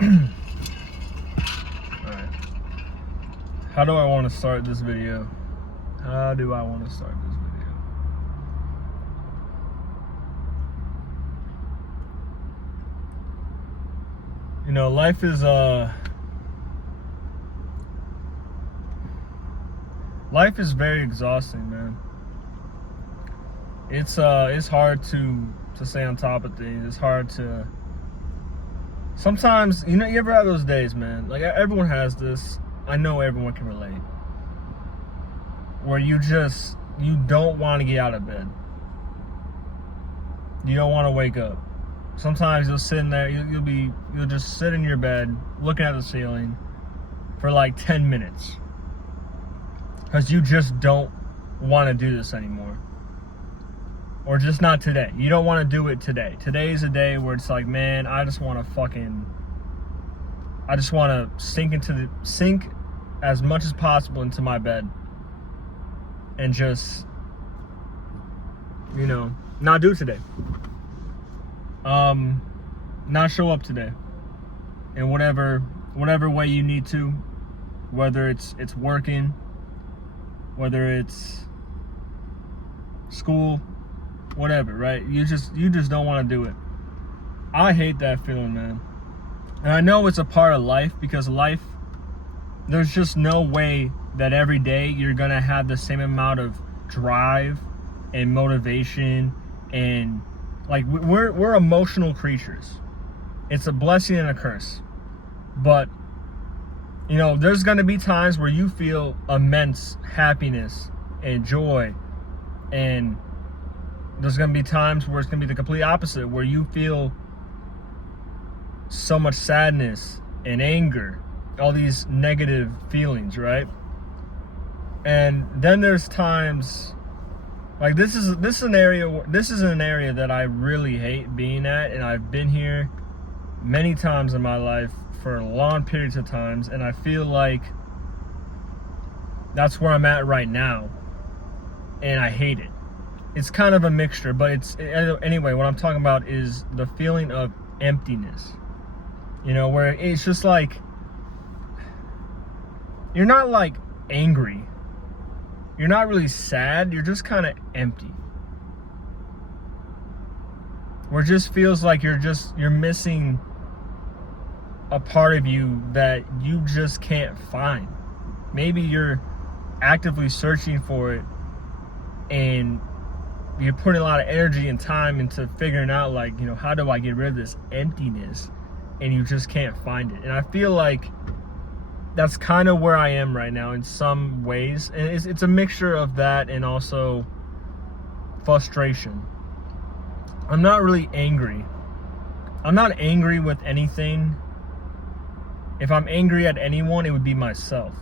Alright. How do I want to start this video? How do I want to start this video? You know, life is very exhausting, man. It's hard to stay on top of things. It's hard to sometimes, you ever have those days, man? Like, everyone has this. I know everyone can relate. Where you don't want to get out of bed. You don't want to wake up. Sometimes you'll sit in there, you'll just sit in your bed looking at the ceiling for like 10 minutes. Because you just don't want to do this anymore. Or just not today. You don't want to do it today. Today's a day where it's like, man, I just want to sink as much as possible into my bed. And just, not do today. Not show up today. In whatever way you need to. Whether it's working, whether it's school, whatever, right? You just don't want to do it. I hate that feeling, man. And I know it's a part of life, because life, there's just no way that every day you're gonna have the same amount of drive and motivation, and like, we're emotional creatures. It's a blessing and a curse. But there's gonna be times where you feel immense happiness and joy, and there's gonna be times where it's gonna be the complete opposite, where you feel so much sadness and anger, all these negative feelings, right? And then there's times like this is an area that I really hate being at, and I've been here many times in my life for long periods of times, and I feel like that's where I'm at right now, and I hate it. It's kind of a mixture, but anyway, what I'm talking about is the feeling of emptiness. Where it's just like, you're not like angry. You're not really sad. You're just kind of empty. Where it just feels like you're missing a part of you that you just can't find. Maybe you're actively searching for it, and you're putting a lot of energy and time into figuring out, like, how do I get rid of this emptiness? And you just can't find it. And I feel like that's kind of where I am right now in some ways. And it's a mixture of that and also frustration. I'm not really angry. I'm not angry with anything. If I'm angry at anyone, it would be myself.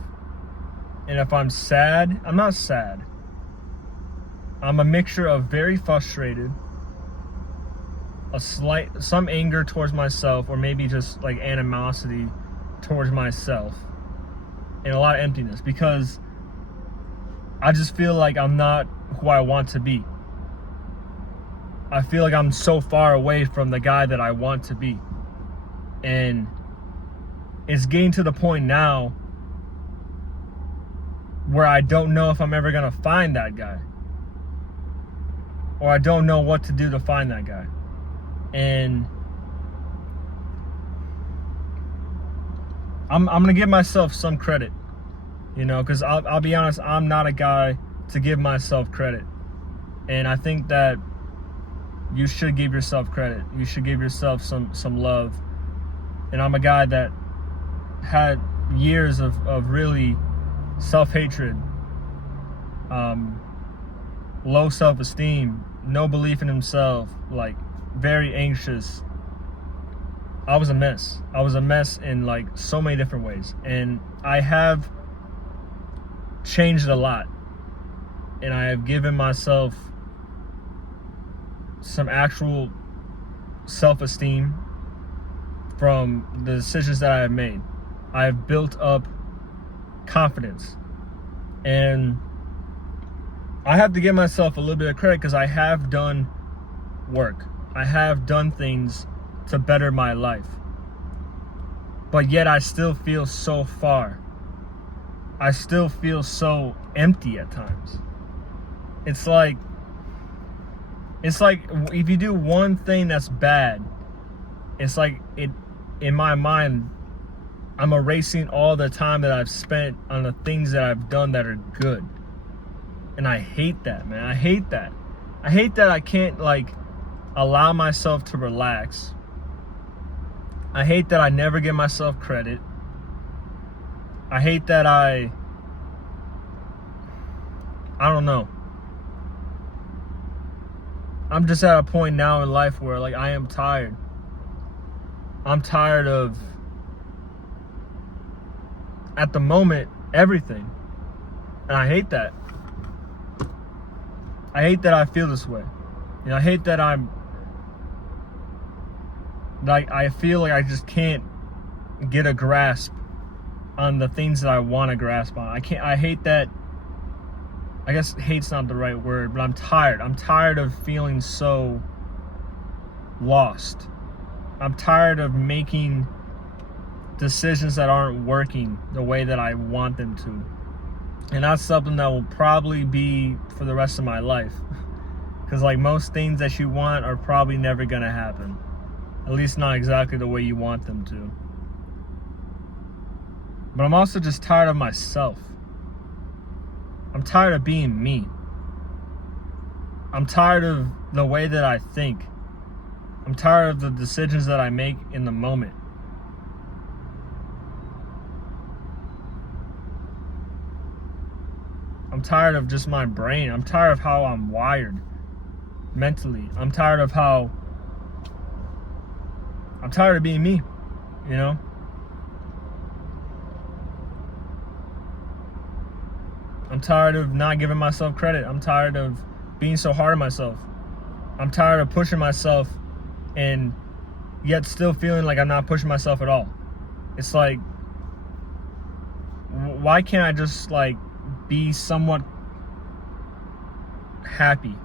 And if I'm sad, I'm not sad. I'm a mixture of very frustrated, some anger towards myself, or maybe just like animosity towards myself, and a lot of emptiness, because I just feel like I'm not who I want to be. I feel like I'm so far away from the guy that I want to be. And it's getting to the point now where I don't know if I'm ever going to find that guy. Or I don't know what to do to find that guy. And I'm going to give myself some credit. Because I'll be honest, I'm not a guy to give myself credit. And I think that you should give yourself credit. You should give yourself some love. And I'm a guy that had years of really self-hatred, low self-esteem, no belief in himself, like very anxious. I was a mess. I was a mess in like so many different ways. And I have changed a lot. And I have given myself some actual self-esteem from the decisions that I have made. I have built up confidence. And I have to give myself a little bit of credit, because I have done work. I have done things to better my life. but yet I still feel so far. I still feel so empty at times. It's like if you do one thing that's bad, it's like it, in my mind, I'm erasing all the time that I've spent on the things that I've done that are good. And I hate that, man. I hate that. I hate that I can't like allow myself to relax. I hate that I never give myself credit. I hate that I don't know. I'm just at a point now in life where like I am tired. I'm tired of, at the moment, everything. And I hate that. I hate that I feel this way. You know, I hate that I feel like I just can't get a grasp on the things that I want to grasp on. I hate that. I guess hate's not the right word, but I'm tired. I'm tired of feeling so lost. I'm tired of making decisions that aren't working the way that I want them to. And that's something that will probably be for the rest of my life. Because like most things that you want are probably never going to happen. At least not exactly the way you want them to. But I'm also just tired of myself. I'm tired of being me. I'm tired of the way that I think. I'm tired of the decisions that I make in the moment. I'm tired of just my brain. I'm tired of how I'm wired mentally. I'm tired of being me, you know? I'm tired of not giving myself credit. I'm tired of being so hard on myself. I'm tired of pushing myself and yet still feeling like I'm not pushing myself at all. It's like, why can't I just like be somewhat happy?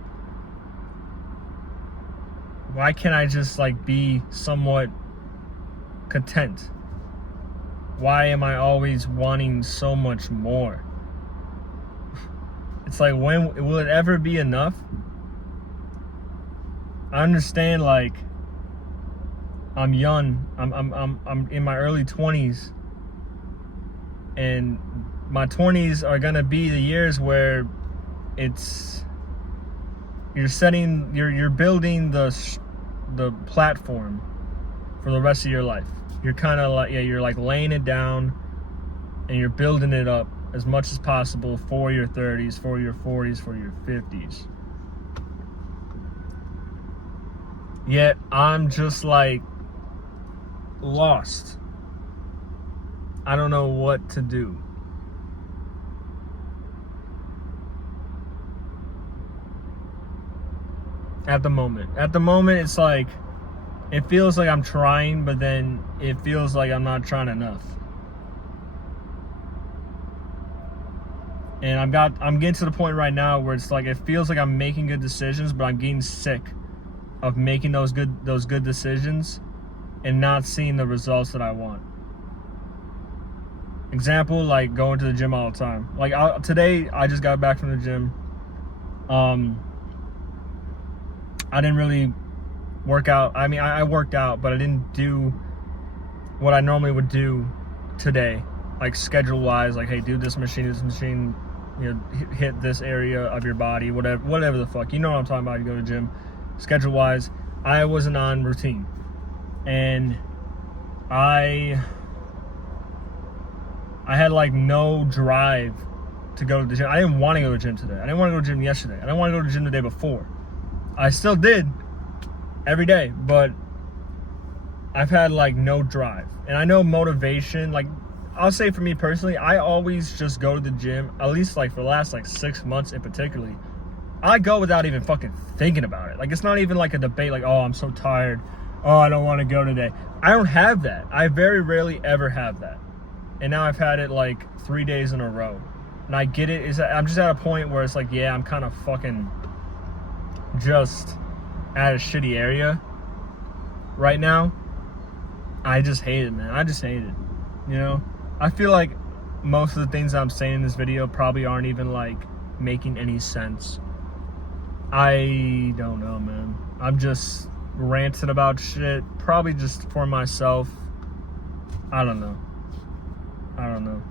Why can't I just like be somewhat content? Why am I always wanting so much more? It's like, when will it ever be enough? I understand, like, I'm young. I'm in my early 20s, and my 20s are gonna be the years where you're building the platform for the rest of your life. You're kind of like, you're like laying it down and you're building it up as much as possible for your 30s, for your 40s, for your 50s. Yet I'm just like lost. I don't know what to do. At the moment, it's like, it feels like I'm trying, but then it feels like I'm not trying enough. And I'm getting to the point right now where it's like, it feels like I'm making good decisions, but I'm getting sick of making those good decisions and not seeing the results that I want. Example, like going to the gym all the time. Like today, I just got back from the gym. I didn't really work out. I mean, I worked out, but I didn't do what I normally would do today, like schedule-wise. Like, hey, do this machine, you know, hit this area of your body, whatever the fuck. You know what I'm talking about. You go to the gym, schedule-wise. I wasn't on routine, and I had like no drive to go to the gym. I didn't want to go to the gym today. I didn't want to go to the gym yesterday. I didn't want to go to the gym the day before. I still did every day, but I've had like no drive. And I know motivation, like I'll say for me personally, I always just go to the gym, at least like for the last like 6 months in particularly. I go without even fucking thinking about it. Like, it's not even like a debate like, oh, I'm so tired. Oh, I don't want to go today. I don't have that. I very rarely ever have that. And now I've had it like 3 days in a row. And I get it. I'm just at a point where it's like, yeah, I'm kind of fucking just at a shitty area right now. I just hate it, man. I just hate it. You know? I feel like most of the things I'm saying in this video probably aren't even like making any sense. I don't know, man. I'm just ranting about shit, probably just for myself. I don't know. I don't know.